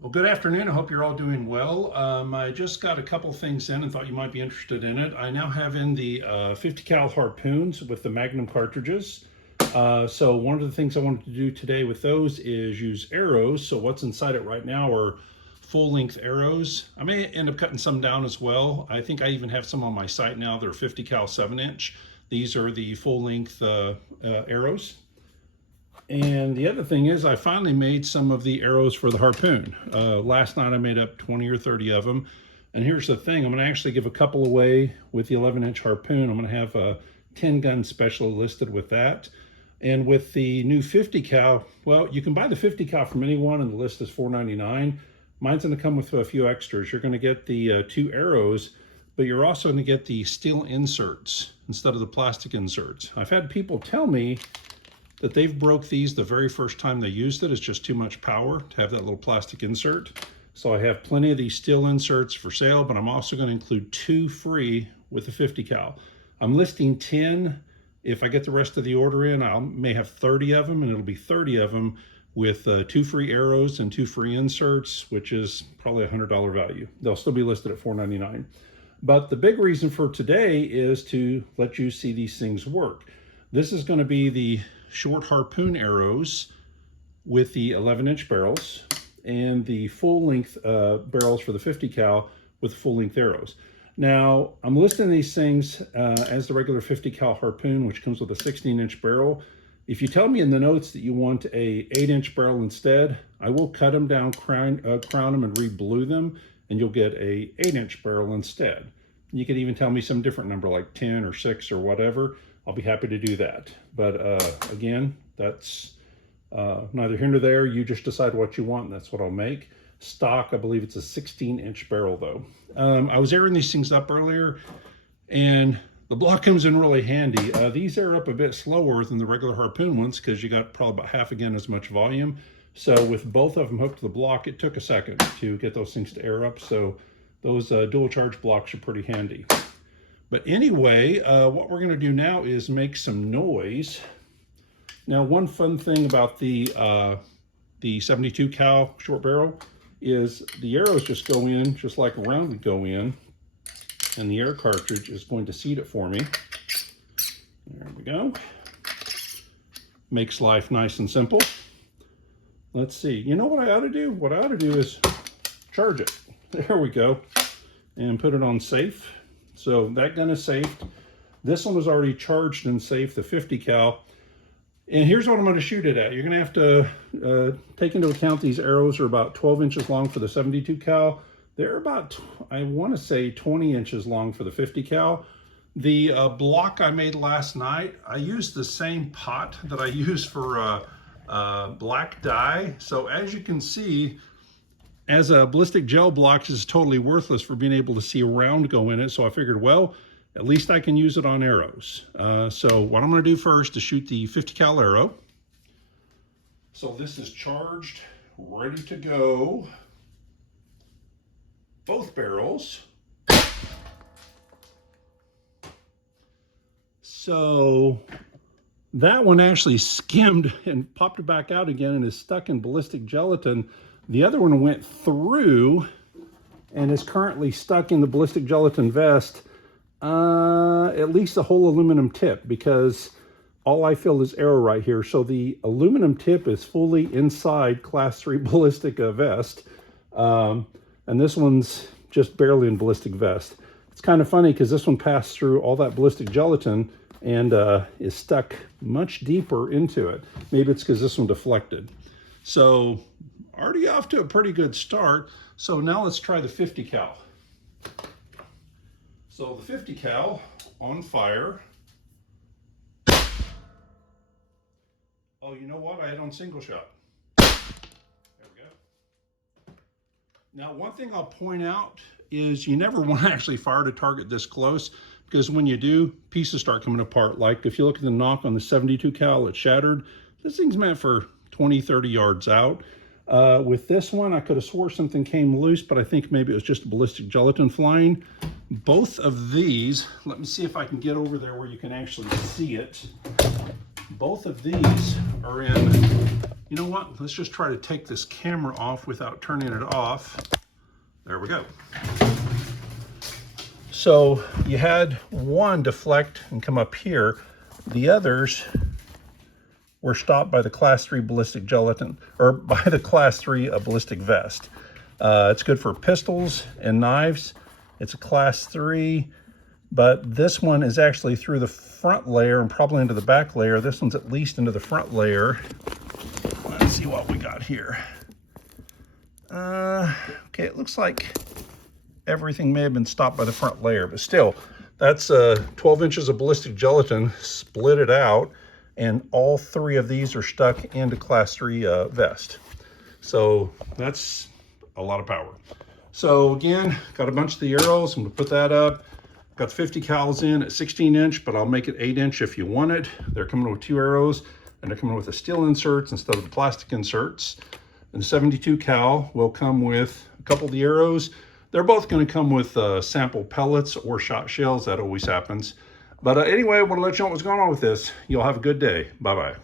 Well, good afternoon. I hope you're all doing well. I just got a couple things in and thought you might be interested in it. I now have in the 50 cal harpoons with the Magnum cartridges. So one of the things I wanted to do today with those is use arrows. So what's inside it right now are full-length arrows. I may end up cutting some down as well. I think I even have some on my site now. They're 50 cal 7-inch. These are the full-length arrows. And the other thing is I finally made some of the arrows for the harpoon. Last night I made up 20 or 30 of them. And here's the thing, I'm gonna actually give a couple away with the 11-inch harpoon. I'm gonna have a 10 gun special listed with that. And with the new 50 cal, well, you can buy the 50 cal from anyone and the list is $4.99. Mine's gonna come with a few extras. You're gonna get the 2 arrows, but you're also gonna get the steel inserts instead of the plastic inserts. I've had people tell me that they've broke these the very first time they used it. It's just too much power to have that little plastic insert. So I have plenty of these steel inserts for sale, but I'm also going to include 2 free with the 50 cal. I'm listing 10. If I get the rest of the order in, I may have 30 of them, and it'll be 30 of them with 2 free arrows and 2 free inserts, which is probably a $100 value. They'll still be listed at $4.99. But the big reason for today is to let you see these things work. This is going to be the short harpoon arrows with the 11-inch barrels and the full-length barrels for the 50 cal with full-length arrows. Now, I'm listing these things as the regular 50 cal harpoon, which comes with a 16-inch barrel. If you tell me in the notes that you want a 8-inch barrel instead, I will cut them down, crown them, and re-blue them, and you'll get a 8-inch barrel instead. You could even tell me some different number like 10 or 6 or whatever. I'll be happy to do that. But again, that's neither here nor there. You just decide what you want, and that's what I'll make. Stock, I believe it's a 16-inch barrel though. I was airing these things up earlier, and the block comes in really handy. These air up a bit slower than the regular harpoon ones because you got probably about half again as much volume. So with both of them hooked to the block, it took a second to get those things to air up. So those dual charge blocks are pretty handy. But anyway, what we're going to do now is make some noise. Now, one fun thing about the 72 cal short barrel is the arrows just go in just like a round would go in, and the air cartridge is going to seat it for me. There we go. Makes life nice and simple. Let's see. You know what I ought to do? What I ought to do is charge it. There we go. And put it on safe. So that gun is safe. This one was already charged and safe, the 50 cal. And here's what I'm going to shoot it at. You're going to have to take into account these arrows are about 12 inches long for the 72 cal. They're about, I want to say, 20 inches long for the 50 cal. The block I made last night, I used the same pot that I used for black dye. So as you can see, as a ballistic gel block is totally worthless for being able to see a round go in it. So I figured, well, at least I can use it on arrows. So what I'm going to do first is shoot the 50 cal arrow. So this is charged, ready to go. Both barrels. So that one actually skimmed and popped it back out again and is stuck in ballistic gelatin. The other one went through and is currently stuck in the ballistic gelatin vest, at least the whole aluminum tip, because all I feel is air right here. So the aluminum tip is fully inside class 3 ballistic vest. And this one's just barely in ballistic vest. It's kind of funny because this one passed through all that ballistic gelatin and is stuck much deeper into it. Maybe it's because this one deflected. So already off to a pretty good start. So now let's try the 50 cal. So the 50 cal on fire. Oh, you know what? I had on single shot. There we go. Now, one thing I'll point out is you never want to actually fire a target this close, because when you do, pieces start coming apart. Like if you look at the knock on the 72 cal, it's shattered. This thing's meant for 20, 30 yards out. With this one, I could have swore something came loose, but I think maybe it was just ballistic gelatin flying. Both of these, let me see if I can get over there where you can actually see it. both of these are in, you know what, let's just try to take this camera off without turning it off. There we go. So you had one deflect and come up here. The others were stopped by the Class 3 ballistic gelatin, or by the Class 3 ballistic vest. It's good for pistols and knives. It's a Class 3, but this one is actually through the front layer and probably into the back layer. This one's at least into the front layer. Let's see what we got here. Okay, it looks like everything may have been stopped by the front layer, but still, that's 12 inches of ballistic gelatin, split it out, and all three of these are stuck into Class 3 vest. So that's a lot of power. So again, got a bunch of the arrows. I'm gonna put that up. Got 50 cals in at 16 inch, but I'll make it 8 inch if you want it. They're coming with 2 arrows, and they're coming with the steel inserts instead of the plastic inserts. And the 72 cal will come with a couple of the arrows. They're both going to come with sample pellets or shot shells. That always happens. But anyway, I want to let you know what's going on with this. You'll have a good day. Bye-bye.